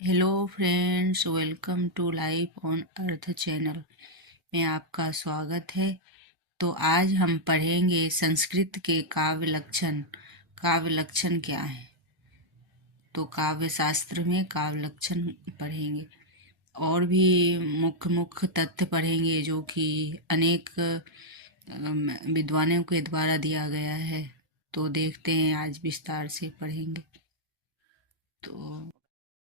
Hello friends, welcome to life on earth channel में आपका स्वागत है। तो आज हम पढ़ेंगे संस्कृत के काव्य लक्षण। काव्य लक्षण क्या है? तो काव्य शास्त्र में काव्य लक्षण पढ़ेंगे और भी मुख्य मुख्य तथ्य पढ़ेंगे जो कि अनेक विद्वानों के द्वारा दिया गया है। तो देखते हैं, आज विस्तार से पढ़ेंगे। तो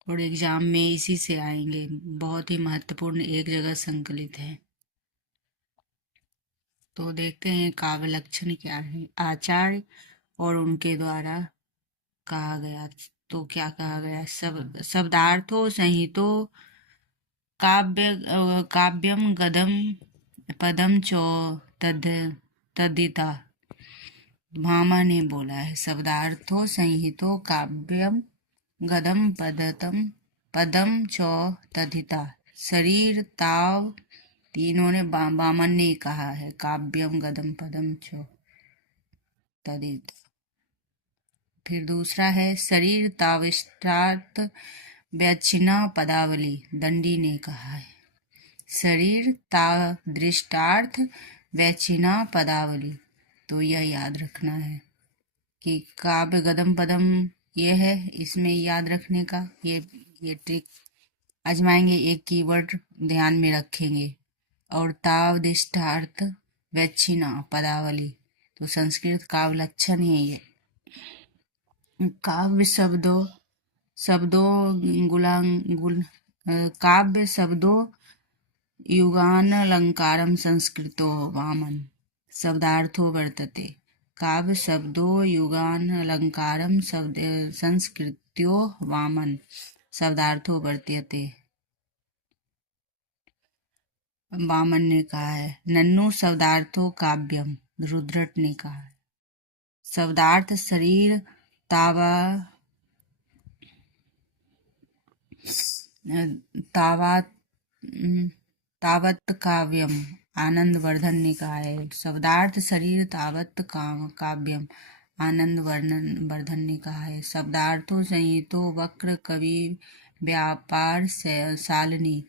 और एग्जाम में इसी से आएंगे, बहुत ही महत्वपूर्ण एक जगह संकलित है। तो देखते हैं काव्य लक्षण क्या है आचार्य और उनके द्वारा कहा गया। तो क्या कहा गया? शब्दार्थो संहितो काव्यम गदम पदम चो तद तदिता। भामा ने बोला है, शब्दार्थो संहितो काव्यम गदम पदम चौ तथिता। शरीर ताव, तीनों ने बामन ने कहा है, काव्यम गदम पदम चौ तथिता। फिर दूसरा है शरीर ताविष्टार्थ व्याचिना पदावली, दंडी ने कहा है। शरीर तादृष्टार्थ व्याचिना पदावली, तो यह याद रखना है कि काव्य गदम पदम ये है, इसमें याद रखने का ये ट्रिक आजमाएंगे। एक कीवर्ड ध्यान में रखेंगे। और तावदिष्टार्थ वैच्छिना पदावली, तो संस्कृत काव्य लक्षण है ये। काव्य शब्दों शब्दों काव्य शब्दों युगानलंकारम संस्कृतो वामन शब्दार्थो वर्तते। काव्य शब्दो युगानलंकारम शब्द संस्कृत्यो वामन शब्दार्थो वर्त्यते। वामन ने कहा है। नन्नु शब्दार्थो काव्यम, रुद्रट ने कहा है। शब्दार्थ शरीर तावा तावा तावत काव्यम, आनंद वर्धन ने कहा है। शब्दार्थ शरीर तावत काव्यम, आनंद वर्धन ने कहा है। शब्दार्थो संहितो वक्र कवि व्यापार शालिनी,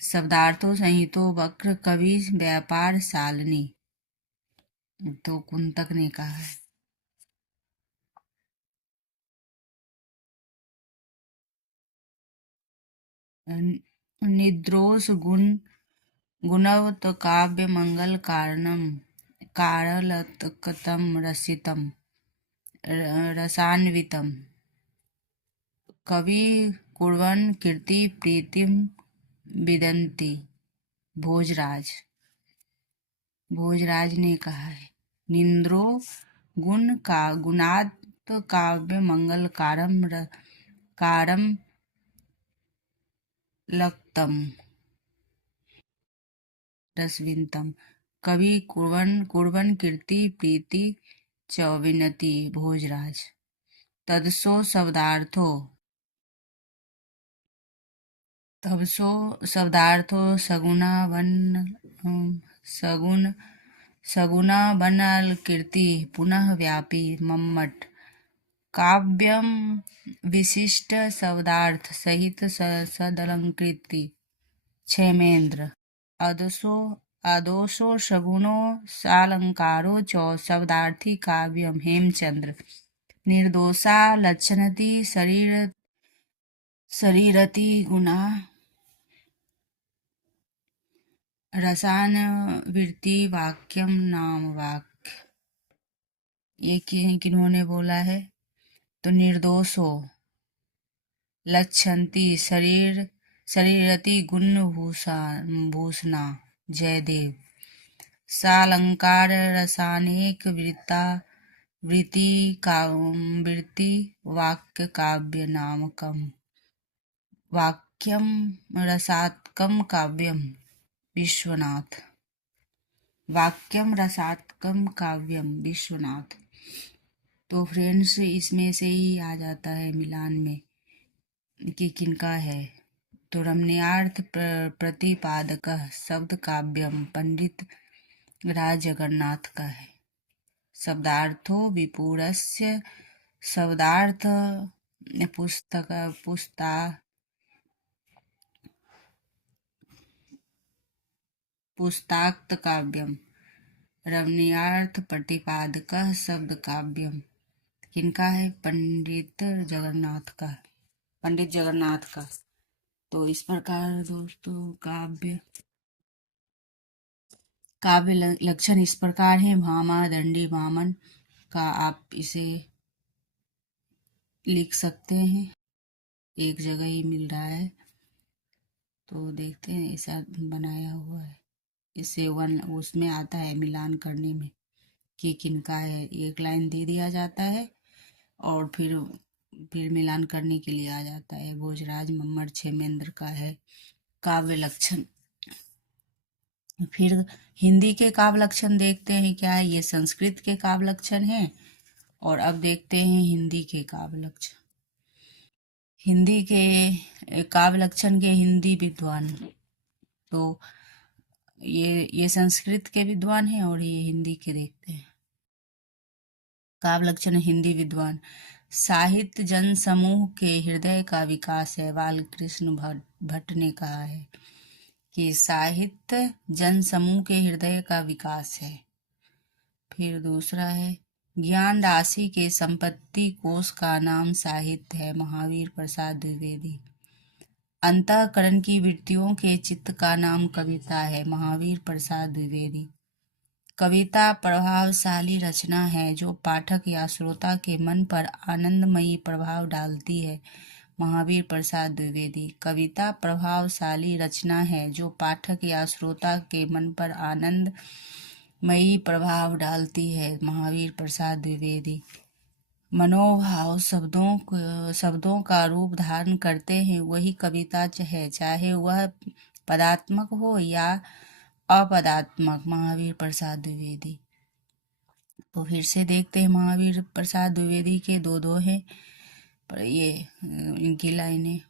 शब्दार्थो संहितो वक्र कवि व्यापार शालिनी, तो कुंतक ने कहा है। निद्रोष गुणवत काव्य मंगल कारणम कारलतकतम रसितम रसान्वितम कवि कुर्वन् कीर्ति प्रीतिम विदन्ति। भोजराज ने कहा है। निंद्रो गुण का गुणात काव्य मंगल कारम लक्तम रसविंतम कवि कुर्वन् कीर्ति प्रीति च विनति। भोजराज। तदसो शब्दार्थो सगुना बनल कीर्ति पुनः व्यापी मम्मट। काव्यम विशिष्ट शब्दार्थ सहित सदलंकृति क्षेमेंद्र। आदोषो सगुणो सालंकारो च शब्दार्थी काव्यम हेमचंद्र। निर्दोषा लक्षणति शरीरति गुणा रसान वृत्ति वाक्यम नाम वाक्य। ये किन्होंने बोला है? तो निर्दोषो लक्षंती शरीरति गुण भूषणा जयदेव। सालंकार रसानेक वृत्ति वाक्य काव्य नामकम। वाक्यम रसात्मकम काव्यम विश्वनाथ। वाक्यम रसात्मकम काव्यम विश्वनाथ। तो फ्रेंड्स, इसमें से ही आ जाता है मिलान में कि किनका है। तो रमणीयार्थ प्रतिपादक शब्द काव्यम पंडित राज जगन्नाथ का है। शब्दार्थो विपुरस्य शब्दार्थ पुस्ताक्त काव्यम रमणीयार्थ प्रतिपादकः शब्द काव्यम। किनका है? पंडित जगन्नाथ का, पंडित जगन्नाथ का। तो इस प्रकार दोस्तों काव्य लक्षण इस प्रकार है। भामा दंडी वामन का आप इसे लिख सकते हैं, एक जगह ही मिल रहा है तो देखते हैं। ऐसा बनाया हुआ है, इससे वन उसमें आता है मिलान करने में कि किनका है। एक लाइन दे दिया जाता है और फिर मिलान करने के लिए आ जाता है। भोजराज मम्मट क्षेमेंद्र का है काव्य लक्षण। फिर हिंदी के काव्य लक्षण देखते हैं क्या है। ये संस्कृत के काव्य लक्षण है और अब देखते हैं हिंदी के काव्य लक्षण। हिंदी के काव्य लक्षण के हिंदी विद्वान, तो ये संस्कृत के विद्वान हैं और ये हिंदी के देखते हैं। काव्य लक्षण हिंदी विद्वान। साहित्य जन समूह के हृदय का विकास है। बालकृष्ण भट्ट ने कहा है कि साहित्य जन समूह के हृदय का विकास है। फिर दूसरा है ज्ञान राशि के संपत्ति कोश का नाम साहित्य है। महावीर प्रसाद द्विवेदी। अंतःकरण की वृत्तियों के चित्त का नाम कविता है। महावीर प्रसाद द्विवेदी। कविता प्रभावशाली रचना है जो पाठक या श्रोता के मन पर आनंदमयी प्रभाव डालती है। महावीर प्रसाद द्विवेदी। कविता प्रभावशाली रचना है जो पाठक या श्रोता के मन पर आनंदमयी प्रभाव डालती है। महावीर प्रसाद द्विवेदी। मनोभाव शब्दों का रूप धारण करते हैं, वही कविता है, चाहे वह पदात्मक हो या अपदात्मक। महावीर प्रसाद द्विवेदी। तो फिर से देखते हैं महावीर प्रसाद द्विवेदी के दो हैं पर ये इनकी लाइनें।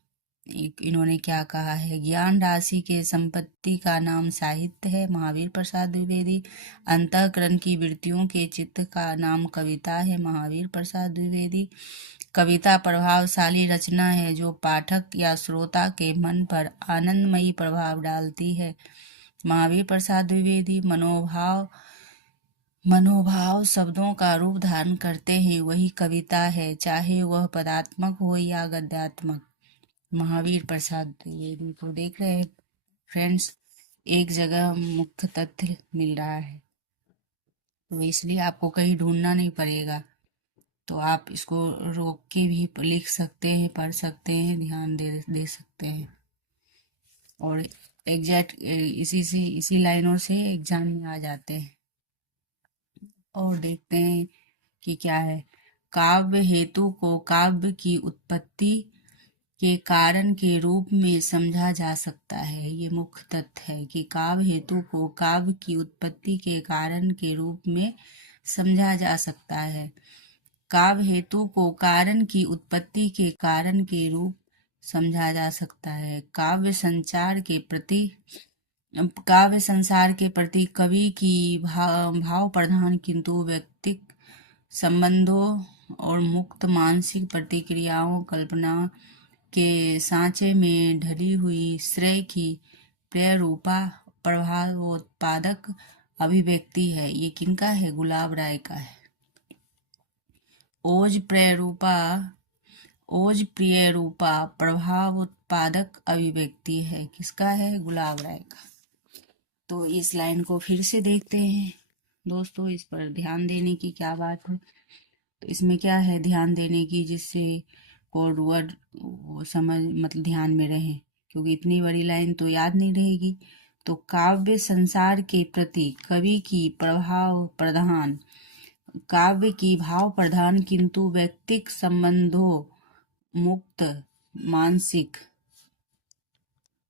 इन्होंने क्या कहा है। ज्ञान राशि के संपत्ति का नाम साहित्य है। महावीर प्रसाद द्विवेदी। अंतःकरण की वृत्तियों के चित्त का नाम कविता है। महावीर प्रसाद द्विवेदी। कविता प्रभावशाली रचना है जो पाठक या श्रोता के मन पर आनंदमयी प्रभाव डालती है। महावीर प्रसाद द्विवेदी। मनोभाव शब्दों का रूप धारण करते हैं, वही कविता है, चाहे वह पदात्मक हो या गद्यात्मक। महावीर प्रसाद द्विवेदी। को देख रहे हैं फ्रेंड्स, एक जगह मुख्य तथ्य मिल रहा है तो इसलिए आपको कहीं ढूंढना नहीं पड़ेगा। तो आप इसको रोक के भी लिख सकते हैं, पढ़ सकते हैं, ध्यान दे सकते हैं और एग्जैक्ट इसी लाइनों से एग्जाम में आ जाते हैं। और देखते हैं कि क्या है। काव्य हेतु को काव्य की उत्पत्ति के कारण के रूप में समझा जा सकता है। ये मुख्य तथ्य है कि काव्य हेतु को काव्य की उत्पत्ति के कारण के रूप में समझा जा सकता है। काव्य हेतु को कारण की उत्पत्ति के कारण के रूप समझा जा सकता है। काव्य संसार के प्रति कवि की भाव प्रधान किंतु व्यक्तिक संबंधों और मुक्त मानसिक प्रतिक्रियाओं कल्पना के सांचे में ढली हुई श्रेय की प्रेरूपा प्रभावोत्पादक अभिव्यक्ति है। ये किनका है? गुलाब राय का है। ओज प्रियरूपा प्रभावोत्पादक अभिव्यक्ति है। किसका है? गुलाब राय का। तो इस लाइन को फिर से देखते हैं दोस्तों, इस पर ध्यान देने की क्या बात है। तो इसमें क्या है ध्यान देने की, जिससे कोड वर्ड समझ मतलब ध्यान में रहे, क्योंकि इतनी बड़ी लाइन तो याद नहीं रहेगी। तो काव्य संसार के प्रति कवि की काव्य की भाव प्रधान किंतु व्यक्तिक संबंधों मुक्त मानसिक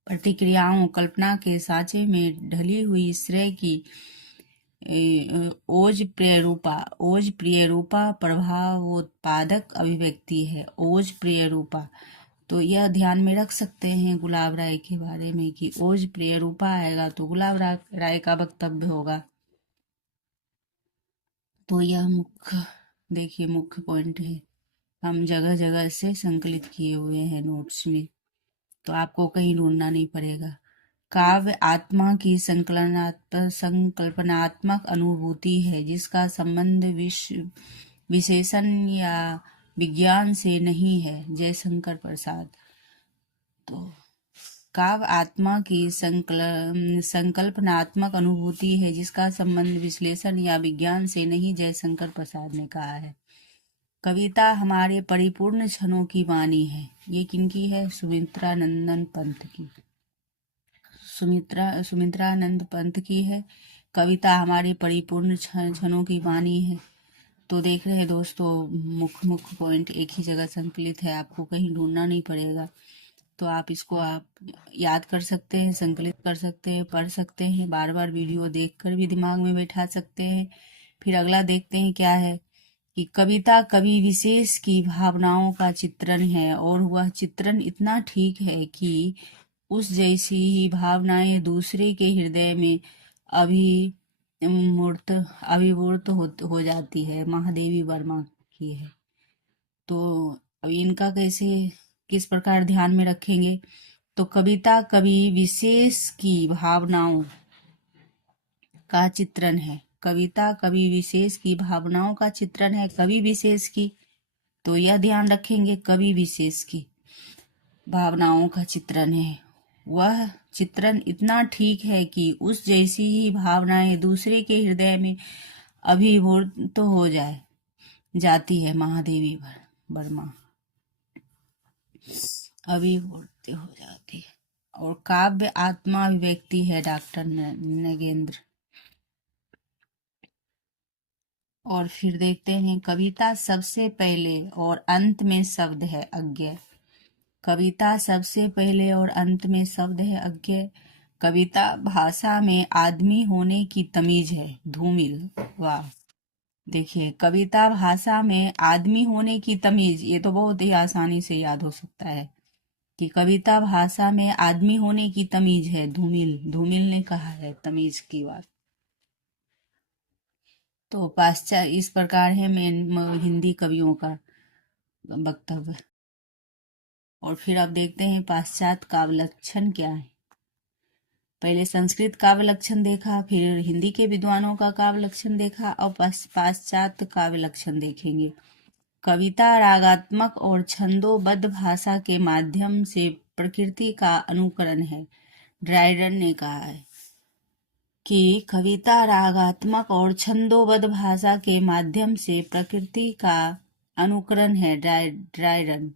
प्रतिक्रियाओं कल्पना के सांचे में ढली हुई श्रेय की ओज प्रियरूपा प्रभावोत्पादक अभिव्यक्ति है। ओज प्रियरूपा, तो यह ध्यान में रख सकते हैं गुलाब राय के बारे में कि ओज प्रियरूपा आएगा तो गुलाब राय का वक्तव्य होगा। तो यह मुख्य पॉइंट है। हम जगह जगह से संकलित किए हुए हैं नोट्स में, तो आपको कहीं ढूंढना नहीं पड़ेगा। काव्य आत्मा की संकल्पनात्मक अनुभूति है जिसका संबंध विशेषण या विज्ञान से नहीं है। जयशंकर प्रसाद। तो काव्य आत्मा की संकल्पनात्मक अनुभूति है जिसका संबंध विश्लेषण या विज्ञान से नहीं। जयशंकर प्रसाद ने कहा है। कविता हमारे परिपूर्ण क्षणों की वाणी है। ये किनकी है? सुमित्रानंदन पंत की। सुमित्रानंद पंत की है। कविता हमारे परिपूर्ण क्षणों की वाणी है। तो देख रहे हैं दोस्तों, मुख्य पॉइंट एक ही जगह संकलित है, आपको कहीं ढूंढना नहीं पड़ेगा। तो आप इसको आप याद कर सकते हैं, संकलित कर सकते हैं, पढ़ सकते हैं, बार बार वीडियो देखकर भी दिमाग में बैठा सकते हैं। फिर अगला देखते हैं क्या है कि कविता कवि विशेष की भावनाओं का चित्रण है और वह चित्रण इतना ठीक है कि उस जैसी ही भावनाएं दूसरे के हृदय में अभिमूर्त अभिवूर्त हो जाती है। महादेवी वर्मा की है। तो अब इनका कैसे किस प्रकार ध्यान में रखेंगे? तो कविता कवि विशेष की भावनाओं का चित्रण है। कविता कवि विशेष की भावनाओं का चित्रण है, कवि विशेष की। तो यह ध्यान रखेंगे, कवि विशेष की भावनाओं का चित्रण है। वह चित्रण इतना ठीक है कि उस जैसी ही भावनाएं दूसरे के हृदय में अभिभूत हो जाती है। महादेवी वर्मा अभिभूत हो जाती है। और काव्य आत्मा अभिव्यक्ति है। डॉक्टर नगेंद्र। और फिर देखते हैं, कविता सबसे पहले और अंत में शब्द है अज्ञेय। कविता सबसे पहले और अंत में शब्द है अज्ञेय। कविता भाषा में आदमी होने की तमीज है। धूमिल। वाह। देखिए, कविता भाषा में आदमी होने की तमीज, ये तो बहुत ही आसानी से याद हो सकता है कि कविता भाषा में आदमी होने की तमीज है। धूमिल ने कहा है तमीज की बात। तो पाश्चात्य इस प्रकार है हिंदी कवियों का वक्तव्य। और फिर अब देखते हैं पाश्चात्य काव्य लक्षण क्या है। पहले संस्कृत काव्य लक्षण देखा, फिर हिंदी के विद्वानों का काव्य लक्षण देखा, और पाश्चात्य काव्य लक्षण देखेंगे। कविता रागात्मक और छंदोबद्ध भाषा के माध्यम से प्रकृति का अनुकरण है। ड्राइडन ने कहा है कि कविता रागात्मक और छंदोबद्ध भाषा के माध्यम से प्रकृति का अनुकरण है। ड्राइडन।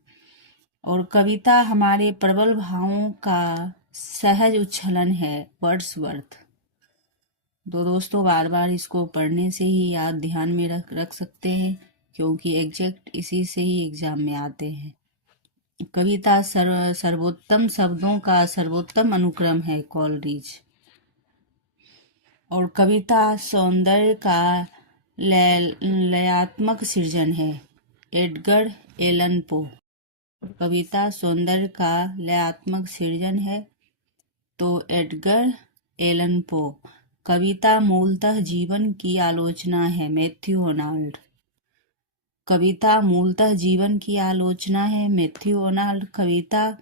और कविता हमारे प्रबल भावों का सहज उच्छलन है। वर्ड्सवर्थ। तो दोस्तों, बार बार इसको पढ़ने से ही याद ध्यान में रख सकते हैं, क्योंकि एग्जैक्ट इसी से ही एग्जाम में आते हैं। कविता सर्वोत्तम शब्दों का सर्वोत्तम अनुक्रम है। कॉलरिज। और कविता सौंदर्य का लयात्मक सृजन है। Edgar Allan Poe. कविता सौंदर्य का लयात्मक सृजन है। तो एडगर एलन पो। कविता मूलतः जीवन की आलोचना है। Matthew Arnold. कविता मूलतः जीवन की आलोचना है। Matthew Arnold. कविता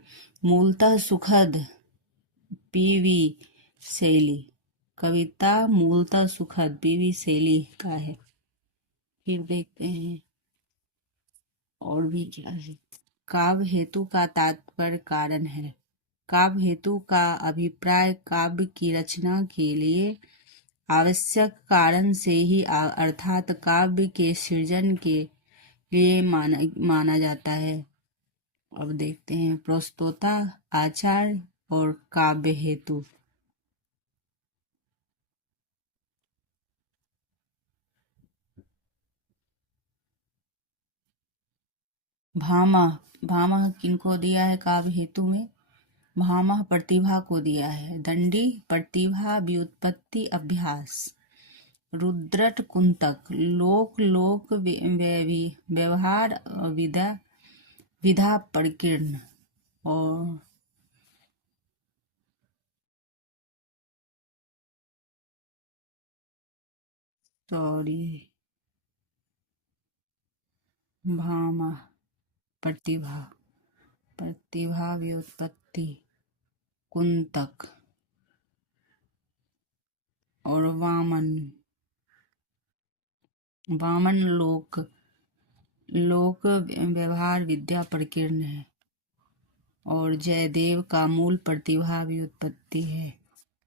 मूलतः सुखद। पीवी शैली। कविता मूलतः सुखद। पीवी शैली का है। फिर देखते हैं और भी क्या है। काव्य हेतु का तात्पर्य कारण है। काव्य हेतु का अभिप्राय काव्य की रचना के लिए आवश्यक कारण से ही अर्थात काव्य के सृजन के लिए माना जाता है। अब देखते हैं प्रस्तोता, आचार्य और काव्य हेतु। भामह किनको दिया है काव्य हेतु में? भामह प्रतिभा को दिया है। दंडी प्रतिभा व्युत्पत्ति अभ्यास। रुद्रट कुंतक लोक लोक व्यवहार विधा प्रकीर्ण। और सॉरी, भामह प्रतिभा व्युत्पत्ति कुंतक और वामन वामन लोक व्यवहार विद्या प्रकीर्ण है। और जयदेव का मूल प्रतिभा व्युत्पत्ति है।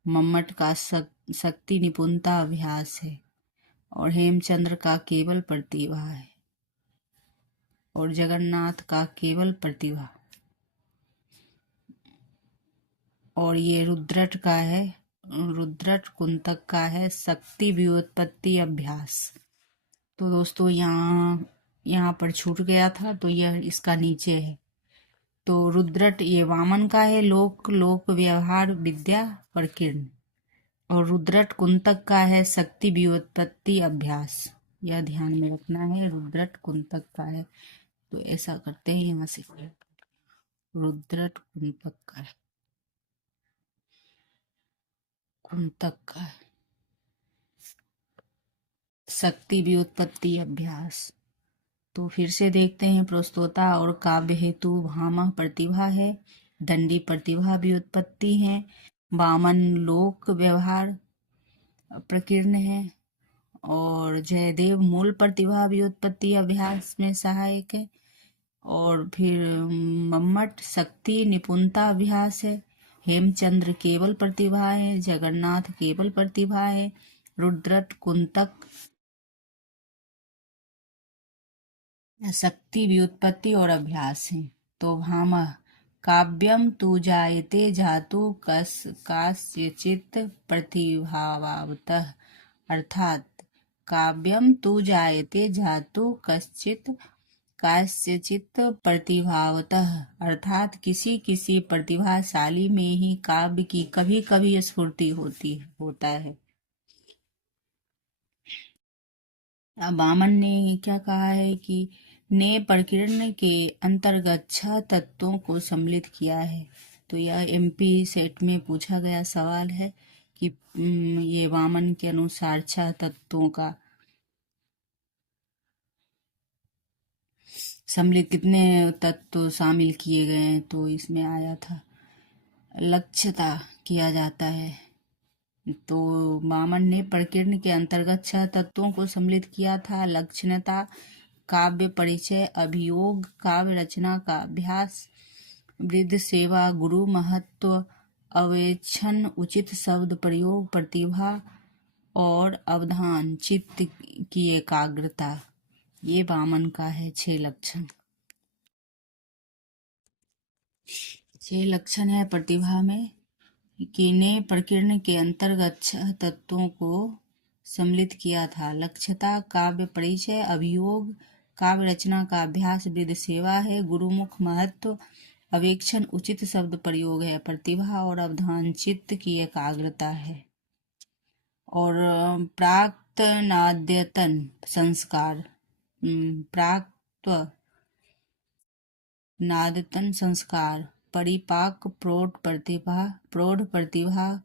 मम्मट का शक्ति निपुणता अभ्यास है। और हेमचंद्र का केवल प्रतिभा है। और जगन्नाथ का केवल प्रतिभा। और ये रुद्रट का है, रुद्रट कुंतक का है शक्ति व्युत्पत्ति अभ्यास। तो दोस्तों यहाँ पर छूट गया था, तो यह इसका नीचे है। तो रुद्रट ये वामन का है, लोक व्यवहार विद्या प्रकीर्ण। और रुद्रट कुंतक का है शक्ति व्युत्पत्ति अभ्यास। यह ध्यान में रखना है, रुद्रट कुंतक का है। तो ऐसा करते हैं, यहाँ से रुद्रट कुंतक का है, कुंतक का है शक्ति व्युत्पत्ति अभ्यास। तो फिर से देखते हैं, प्रस्तोता और काव्य हेतु भामह प्रतिभा है, दंडी प्रतिभा व्युत्पत्ति है, वामन लोक व्यवहार प्रकीर्ण है, और जयदेव मूल प्रतिभा व्युत्पत्ति अभ्यास में सहायक है। और फिर मम्मट शक्ति निपुणता अभ्यास है, हेमचंद्र केवल प्रतिभा है, जगन्नाथ केवल प्रतिभा है, रुद्रट कुंतक शक्ति व्युत्पत्ति और अभ्यास है। तो भामह काव्यम तु जायते जातु कास्यचित् प्रतिभावावतः, अर्थात काव्यम तु जायते जातु कास्यचित् प्रतिभावतः, अर्थात किसी किसी प्रतिभाशाली में ही काव्य की कभी कभी स्फूर्ति होता है। अब वामन ने क्या कहा है कि ने प्रकीर्ण के अंतर्गत 6 तत्वों को सम्मिलित किया है। तो यह एमपी सेट में पूछा गया सवाल है कि ये वामन के अनुसार 6 तत्वों का सम्मिलित कितने तत्व शामिल किए गए हैं। तो इसमें आया था लक्ष्यता किया जाता है। तो वामन ने प्रकीर्ण के अंतर्गत 6 तत्वों को सम्मिलित किया था। लक्षणता, काव्य परिचय, अभियोग, काव्य रचना का अभ्यास, वृद्ध सेवा, गुरु महत्व, अवेक्षण, उचित शब्द प्रयोग, प्रतिभा और अवधान, चित्त की एकाग्रता। ये वामन का है 6 लक्षण। 6 लक्षण है प्रतिभा में कि ने प्रकीर्ण के अंतर्गत 6 तत्वों को सम्मिलित किया था। लक्ष्यता, काव्य परिचय, अभियोग, काव्य रचना का अभ्यास, वृद्ध सेवा है, गुरुमुख महत्व, अवेक्षण, उचित शब्द प्रयोग है, प्रतिभा और अवधान, चित्त की एकाग्रता है। और प्राक्तनाद्यतन संस्कार, नादतन संस्कार, परिपाक प्रौढ़ प्रतिभा,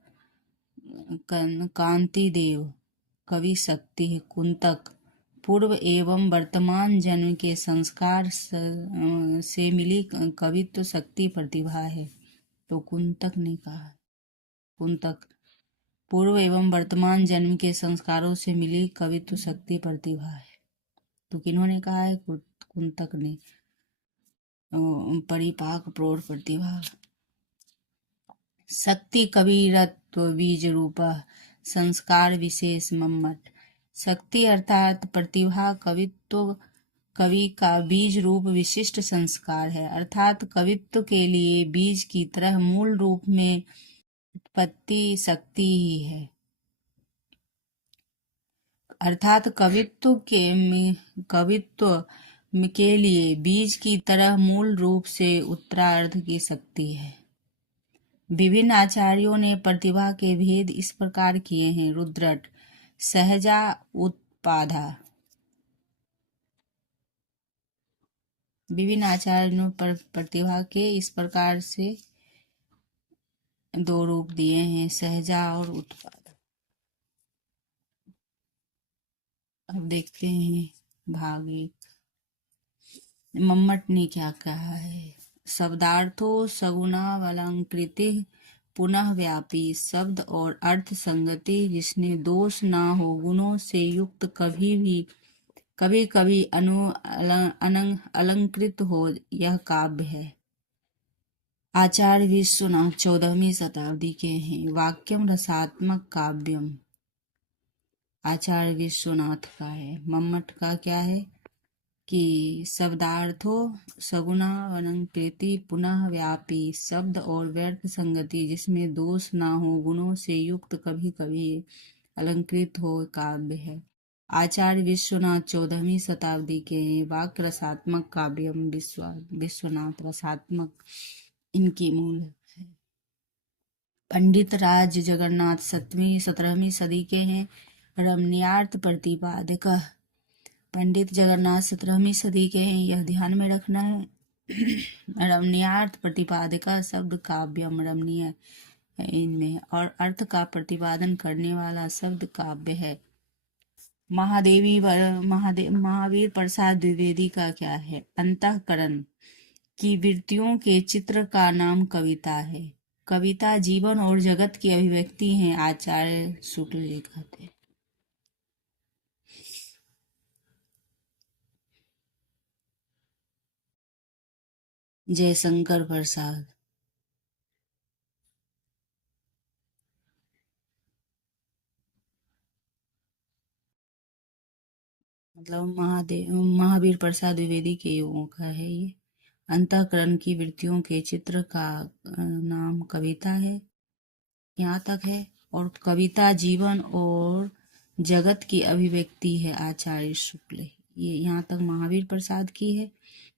कांति देव, कवि शक्ति, कुंतक पूर्व एवं वर्तमान जन्म के संस्कार से मिली कवित्व शक्ति प्रतिभा है। तो कुंतक ने कहा, कुंतक पूर्व एवं वर्तमान जन्म के संस्कारों से मिली कवित्व शक्ति प्रतिभा है। तो किन्होंने कहा है? कुंतक ने। परिपाक प्रौढ़ प्रतिभा, शक्ति कविरत्व बीज रूपा, संस्कार विशेष मम्मट। शक्ति अर्थात प्रतिभा कवित्व कवि का बीज रूप विशिष्ट संस्कार है, अर्थात कवित्व के लिए बीज की तरह मूल रूप में उत्पत्ति शक्ति ही है। अर्थात कवित्व के लिए बीज की तरह मूल रूप से उत्तरार्ध की शक्ति है। विभिन्न आचार्यों ने प्रतिभा के भेद इस प्रकार किए हैं। रुद्रट, सहजा उत्पादा। विभिन्न आचार्यों ने प्रतिभा के इस प्रकार से 2 रूप दिए हैं, सहजा और उत्पादा। अब देखते हैं भाग 1। मम्मट ने क्या कहा है? शब्दार्थो सगुणावलंकृति पुनः व्यापी शब्द और अर्थ संगति जिसमें दोष न हो, गुणों से युक्त, कभी कभी अलंकृत हो, यह काव्य है। आचार्य विश्वनाथ 14वीं शताब्दी के हैं। वाक्यम रसात्मक काव्यम आचार्य विश्वनाथ का है। मम्मट का क्या है कि शब्दार्थो सगुना अलंकृति पुनः व्यापी शब्द और व्यर्थ संगति जिसमें दोष ना हो, गुणों से युक्त, कभी कभी अलंकृत हो, काव्य है। आचार्य विश्वनाथ 14वीं शताब्दी के वाक्य रसात्मक काव्यम विश्वनाथ रसात्मक इनकी मूल है। पंडित राज जगन्नाथ 17वीं सदी के हैं। रमणीयार्थ प्रतिपादक पंडित जगन्नाथ 17वीं सदी के हैं, यह ध्यान में रखना है। रमणीयार्थ प्रतिपादक शब्द काव्यम रमणीय है इनमें, और अर्थ का प्रतिपादन करने वाला शब्द काव्य है। महावीर प्रसाद द्विवेदी का क्या है? अंतःकरण की वृत्तियों के चित्र का नाम कविता है। कविता जीवन और जगत की अभिव्यक्ति है, आचार्य शुक्ल जी कहते हैं। जयशंकर प्रसाद मतलब महावीर प्रसाद द्विवेदी के युगों का है ये। अंतःकरण की वृत्तियों के चित्र का नाम कविता है, यहाँ तक है। और कविता जीवन और जगत की अभिव्यक्ति है, आचार्य शुक्ल। ये यहाँ तक महावीर प्रसाद की है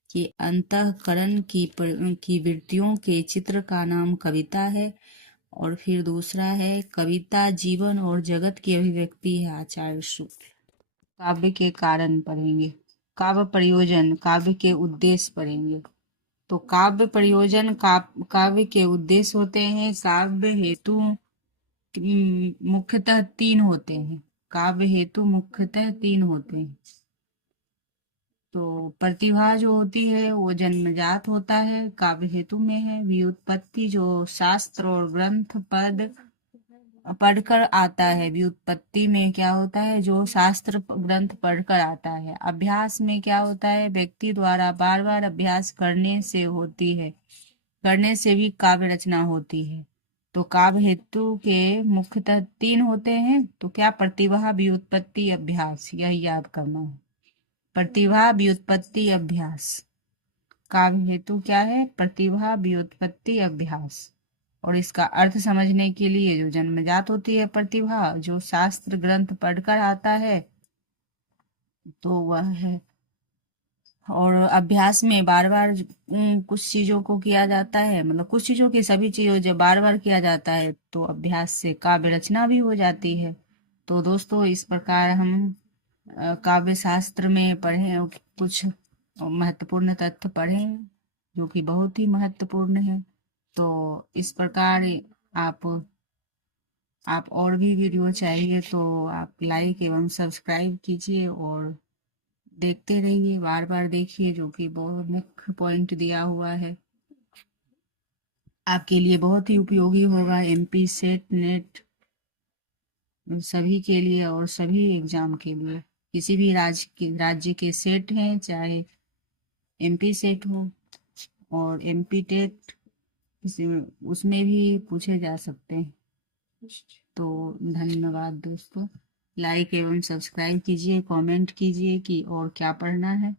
कि अंतःकरण की वृत्तियों के चित्र का नाम कविता है। और फिर दूसरा है कविता जीवन और जगत की अभिव्यक्ति है, आचार्य शुक्ल। काव्य के कारण पढ़ेंगे। काव्य प्रयोजन, काव्य के उद्देश्य पढ़ेंगे। तो काव्य प्रयोजन काव्य के उद्देश्य होते हैं। काव्य हेतु मुख्यतः 3 होते हैं। काव्य हेतु मुख्यतः 3 होते हैं। तो प्रतिभा जो होती है वो जन्मजात होता है, काव्य हेतु में है। व्युत्पत्ति जो शास्त्र और ग्रंथ पढ़कर आता है, व्युत्पत्ति में क्या होता है? जो शास्त्र ग्रंथ पढ़कर आता है। अभ्यास में क्या होता है? व्यक्ति द्वारा बार बार अभ्यास करने से होती है, करने से भी काव्य रचना होती है। तो काव्य हेतु के मुख्यतः 3 होते हैं। तो क्या? प्रतिभा, व्युत्पत्ति, अभ्यास, यही याद करना है। प्रतिभा, व्युत्पत्ति, अभ्यास। काव्य हेतु क्या है? प्रतिभा, व्युत्पत्ति, अभ्यास। और इसका अर्थ समझने के लिए जो जन्मजात होती है प्रतिभा, जो शास्त्र ग्रंथ पढ़कर आता है, तो वह है। और अभ्यास में बार बार कुछ चीजों को किया जाता है, मतलब कुछ चीजों की, सभी चीजों जब बार बार किया जाता है तो अभ्यास से काव्य रचना भी हो जाती है। तो दोस्तों, इस प्रकार हम काव्य शास्त्र में पढ़े, कुछ महत्वपूर्ण तथ्य पढ़े जो कि बहुत ही महत्वपूर्ण है। तो इस प्रकार आप और भी वीडियो चाहिए तो आप लाइक एवं सब्सक्राइब कीजिए और देखते रहिए, बार बार देखिए, जो कि बहुत मुख्य पॉइंट दिया हुआ है, आपके लिए बहुत ही उपयोगी होगा। एमपी सेट नेट सभी के लिए और सभी एग्जाम के लिए, किसी भी राज्य के सेट हैं, चाहे एमपी सेट हो और एमपी टेट, उसमें भी पूछे जा सकते हैं। तो धन्यवाद दोस्तों। लाइक एवं सब्सक्राइब कीजिए, कमेंट कीजिए कि और क्या पढ़ना है,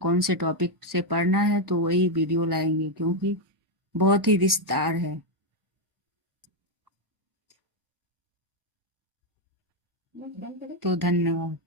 कौन से टॉपिक से पढ़ना है, तो वही वीडियो लाएंगे, क्योंकि बहुत ही विस्तार है। तो धन्यवाद।